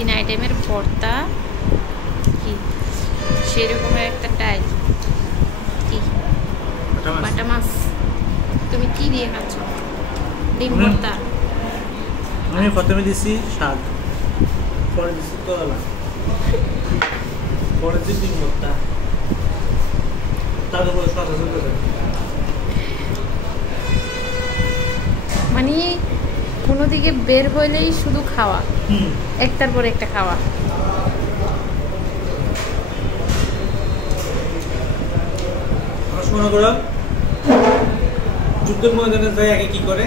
3 আইটেমের ভর্তা, কি সেরকম একটা টাইপ, কি বাটা মাছ। তুমি কি দিয়ে খাচ্ছ? ডিম ভর্তা। আমি প্রথমে দিছি শাক, পরে দিছি করলা, পরে দিছি ডিম ভর্তা, তারপরে সস আছে। মানে কোনো দিকে বের হইলেই শুধু খাওয়া, একটার পর একটা খাওয়া। মনে করো যুদ্ধের ময়দানে যায় আগে কি করে?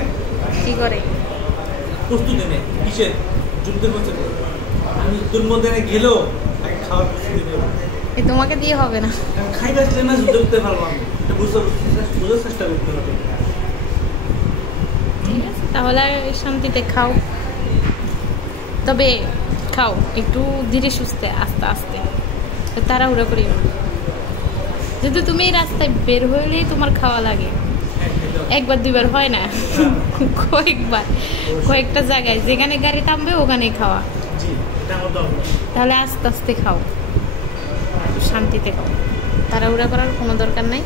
প্রস্তুতি নেয়। কিসের? যুদ্ধের প্রস্তুতি। আমি যুদ্ধের ময়দানে গেলেও আগে খাওয়ার প্রস্তুতি নেব। তোমাকে দিয়ে হবে না, খাইতে আসলে না যুদ্ধ করতে পারবো আমি, এটা বোঝার চেষ্টা করতে হবে। ঠিক আছে, তাহলে শান্তিতে খাও, তবে খাও একটু ধীরে সুস্থে, আস্তে আস্তে, তাড়াহুড়ো করি। যেহেতু তুমি রাস্তায় বের হইলেই তোমার খাওয়া লাগে, একবার দুইবার হয় না, কয়েকটা জায়গায় যেখানে গাড়ি থামবে ওখানেই খাওয়া। তাহলে আস্তে আস্তে খাও, শান্তিতে খাও, তাড়াহুড়া করার কোনো দরকার নাই।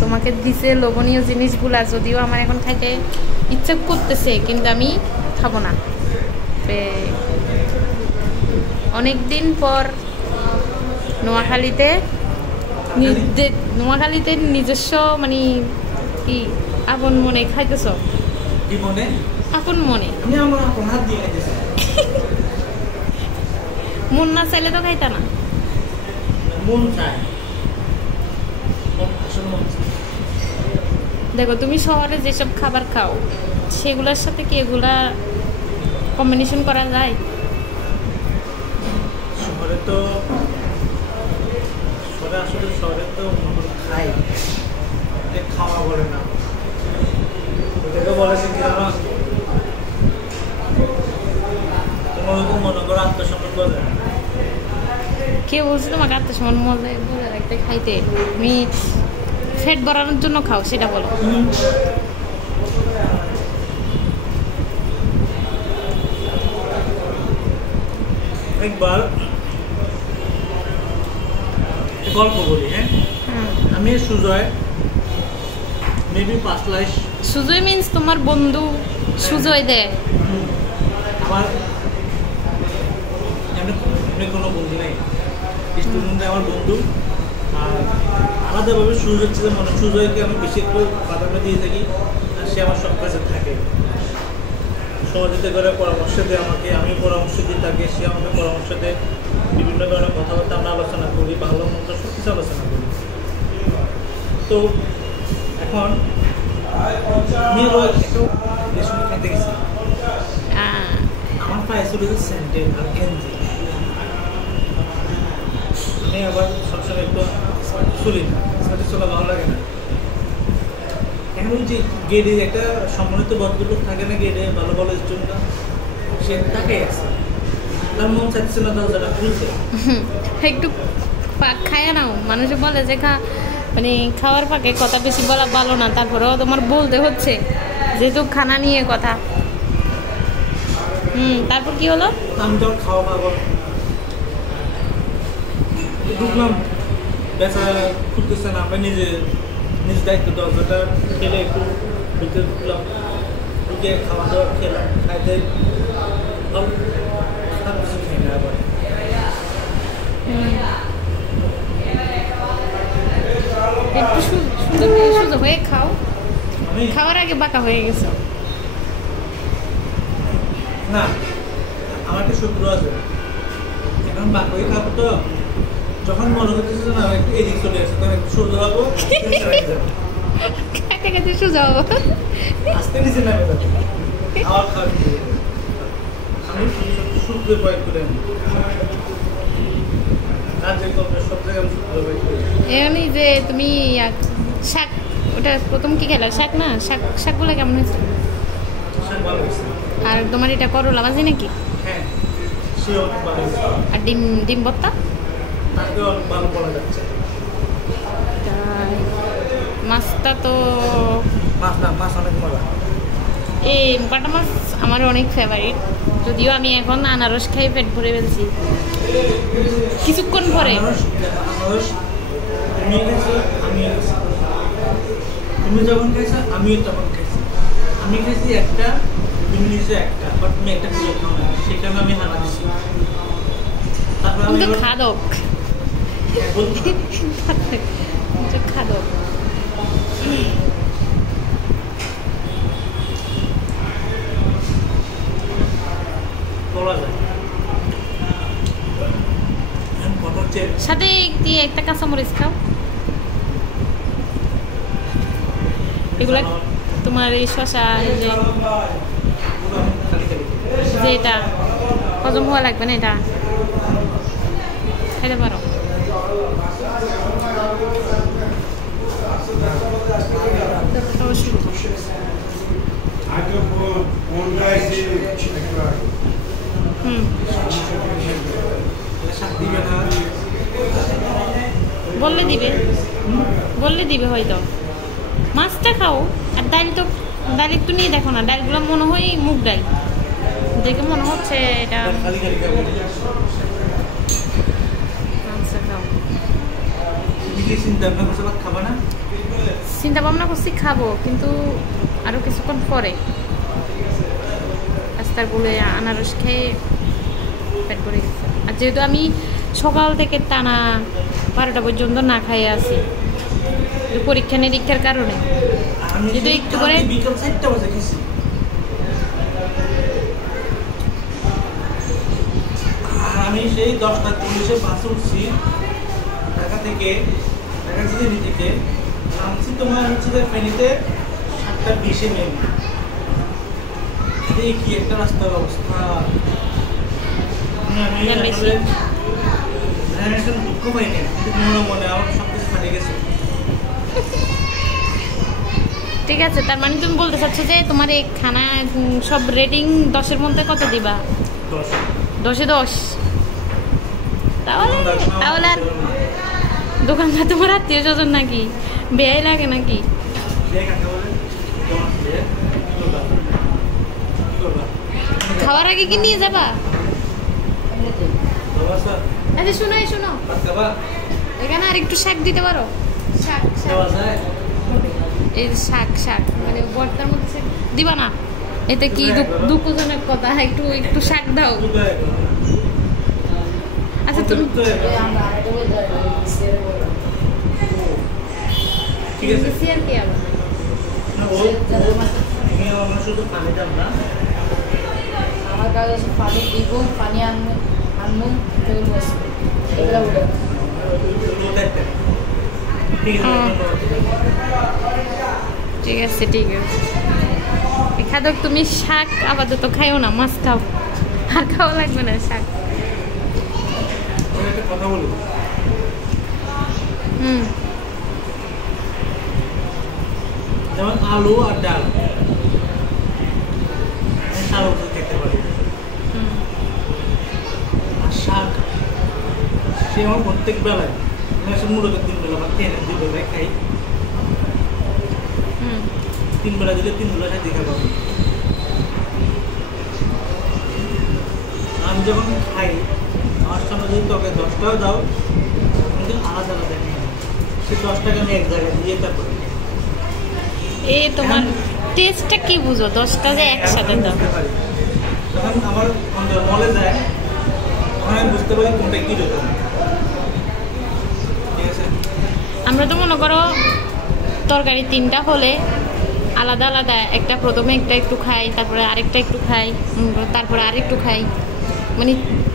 তোমাকে দিছে লোভনীয় জিনিসগুলা, যদিও আমার এখন খাইতে ইচ্ছা করতেছে, কিন্তু আমি খাবো না। অনেকদিন পর নোয়াখালীতে নিজস্ব মানে কি আপন মনে খাইতেছ? আপন মনে। মন না চাইলে তো খাইতা না। দেখো তুমি শহরে যেসব খাবার খাও সেগুলোর সাথে কি এগুলা কম্বিনেশন করা যায়? শহরে তো খাই, খাওয়া বলে না, ওটাকে বলেছে কি জানো? তোমার মনে করো আত্মসম্মান বলে। কে বলছে তোমাকে আত্মসম্মান বজায় রাখতে খাইতে? তুমি ফ্যাট বাড়ানোর জন্য খাও, সেটা বলো। একবার গল্প বলি। হ্যাঁ, আমি সুজয় মেবি 5 লাখ। সুজয় মিন্স তোমার বন্ধু সুজয় দে? আমার এমনি কোনো বন্ধু নেই, স্টুডেন্ট আমার বন্ধু। আর আলাদাভাবে সুযোগ হচ্ছে যে মনে সুজয়কে আমি বেশি একটু প্রাধান্য দিয়ে থাকি, আর সে আমার সব কাছে থাকে, সহযোগিতা করে, পরামর্শ দেয় আমাকে, আমি পরামর্শ দিই তাকে, সে আমাকে পরামর্শ দেয়। বিভিন্ন ধরনের কথাবার্তা আমরা আলোচনা করি, ভালো মন্দ সব কিছু আলোচনা করি। তো এখন আমি একটু রেশমি খেতে গেছি, আমার পায়ে ছিল স্যান্ডেল আর গেঞ্জি। আমি আবার সবসময় একটু চলি না, সাথে চলা ভালো লাগে না। এখন ওই যে গেটে একটা সম্মানিত ভদ্রলোক থাকে না, গেটে ভালো ভালো স্টুডেন্টরা, সে তাকাই আছে, তার মন চাচ্ছে না দরজাটা খুলতে। একটু পাক খায় নাও। মানুষে বলে যে মানে খাওয়ার পাকে কথা বেশি বলা ভালো না, তারপরেও তোমার বলতে হচ্ছে যেহেতু খানা নিয়ে কথা। তারপর কি হলো? আমি তো খাওয়া খাবো ঢুকলাম, বেচা খুলতেছে না, আমরা নিজে দায়িত্ব দরজাটা খেলে একটু ভিতরে ঢুকলাম, ঢুকে খাওয়া দাওয়া খেলাম, খাইতে কিছু খাই না। আবার একটু সুন্দর হয়ে খাও, খাওয়ার আগে বাঁকা হয়ে গেছো না। আমার একটা শত্রু আছে, এখন বাঁকা হয়ে খাবো তো, যখন মনে করতেছে না একটু এদিক চলে আসছে, তখন একটু সোজা হবো, খাইতে খাইতে সোজা হবো, আস্তে নিচে নামে যাবে, খাওয়ার খাওয়ার আমি সূত্রে প্রয়োগ করে আনি। এমনি যে তুমি শাক, ওটা প্রথম কি খেলা? শাক না, শাকগুলো কেমন হয়েছে? আর তোমার এটা করলা ভাজি নাকি? আর ডিম ভর্তা? মাছটা তো মাছ অনেক মজা। এই বাটা মাছ আমার অনেক ফেভারিট, যদিও আমি এখন আনারস খাই পেট ভরে ফেলছি। কিছুক্ষণ পরে তুমি যখন খাইছো আমিও তখন খাইছি। আমি খাইছি একটা, তুমি নিয়েছো একটা, বাট তুমি একটা খুঁজে খাও না, সেখানে আমি হানা দিচ্ছি। তারপর আমি খাদক খাদক বলা যায়। কথা হচ্ছে সাথে একটা কাঁচামরিচ খাও। এগুলা তোমার এই শশা যে এটা হজম হওয়া লাগবে না, এটা খেতে পারো। বললে দিবে হয়তো। মাছটা খাও, আর ডাল তো ডাল একটু নিয়ে দেখো না, ডালগুলো মনে হয় মুগ ডাল, দেখে মনে হচ্ছে এটা। আচ্ছা খাও। চিন্তা ভাবনা করছি খাবো, কিন্তু আরো কিছুক্ষণ পরে। রাস্তার বলে আনারস খেয়ে পেট ভরে গেছে। আর যেহেতু আমি সকাল থেকে টানা 12টা পর্যন্ত না খাইয়ে আছি পরীক্ষা নিরীক্ষার কারণে, যেহেতু একটু করে আমি সেই 10টা 40-এ বাস উঠছি ঢাকা থেকে, নামছি তোমার হচ্ছে ফেনীতে 7টা 20-এ নেমে। কি একটা রাস্তার অবস্থা! দুঃখ পাইনি, কিন্তু মনে আমার সবকিছু ফাটে গেছে। ঠিক আছে, তার মানে তুমি বলতে চাচ্ছ যে তোমার এই খানা সব রেটিং 10-এর মধ্যে কত দিবা? 10-এ 10। তাহলে আর দোকানদার তোমার আত্মীয় স্বজন নাকি? বেয়াই লাগে নাকি? খাওয়ার আগে কি নিয়ে যাবা? আচ্ছা শোনো এখানে আর একটু শাক দিতে পারো। শাক এই শাক মানে বর্তার মধ্যে দিবা না, এতে কি দুঃখজনক কথা। একটু শাক দাও। আচ্ছা তুমি ঠিক আছে, শুধু পানি দাম না, আমার কাছে পানি দিব, পানি আনবো এগুলো উঠে। ঠিক আছে খাদক, তুমি শাক আপাতত খাইও না, মাছ খাও, আর খাওয়া লাগবে না শাক। কথা বলবো। যেমন আলু আর ডাল খেতে পারি, আর শাক সে আমার প্রত্যেক বেলায় মূলত 3 বেলা বা 2 বেলায় খাই। 3 বেলা দিলে 3 বেলা খাই দেখা পাবো। আমি যখন খাই আমার সামনে যদি তোকে 10 টাকা দাও, কিন্তু আলাদা নেই, সে 10 টাকা আমি এক জায়গায় দিয়ে তারপরে তোমার টেস্টটা কি বুঝো? 10টা যে একসাথে দাও। যখন আমার মলে যায় তখন আমি বুঝতে পারি কোনটা কি রকম। ঠিক আছে, আমরা তো মনে করো তরকারি 3টা হলে আলাদা আলাদা, একটা প্রথমে একটা একটু খাই, তারপরে আরেকটা একটু খাই, তারপরে আরেকটু খাই, মানে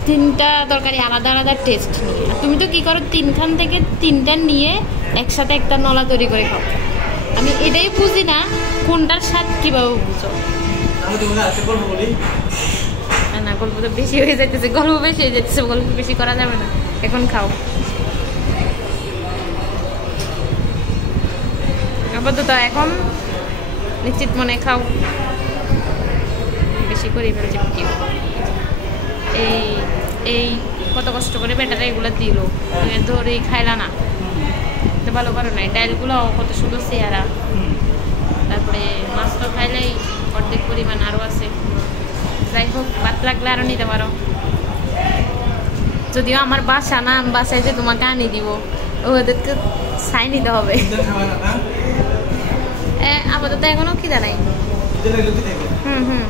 3টা তরকারি আলাদা আলাদা টেস্ট নিয়ে। আর তুমি তো কি করো, 3খান থেকে 3টা নিয়ে একসাথে একটা নলা তৈরি করে খাও। আমি এটাই বুঝি না কোনটার স্বাদ কিভাবে বুঝো। না গল্প তো বেশি হয়ে যাইতেছে, গল্প বেশি করা যাবে না, এখন খাও আপাতত। এখন নিশ্চিত মনে খাও, বেশি করে ফেলছে ভিডিও। এই কত কষ্ট করে বেটারা এগুলো দিল, ধরে খাইলা না, ভালো করো না। ডালগুলো কত সুন্দর চেহারা, তারপরে মাছ তো খাইলেই অর্ধেক পরিমাণ আরও আছে। যাই হোক, ভাত লাগলে আরও নিতে পারো। যদিও আমার বাসা না, আমি বাসায় যে তোমাকে আনি দিব, ওদেরকে ছাই নিতে হবে। আপাতত এখনো খিদা নাই। হুম হুম।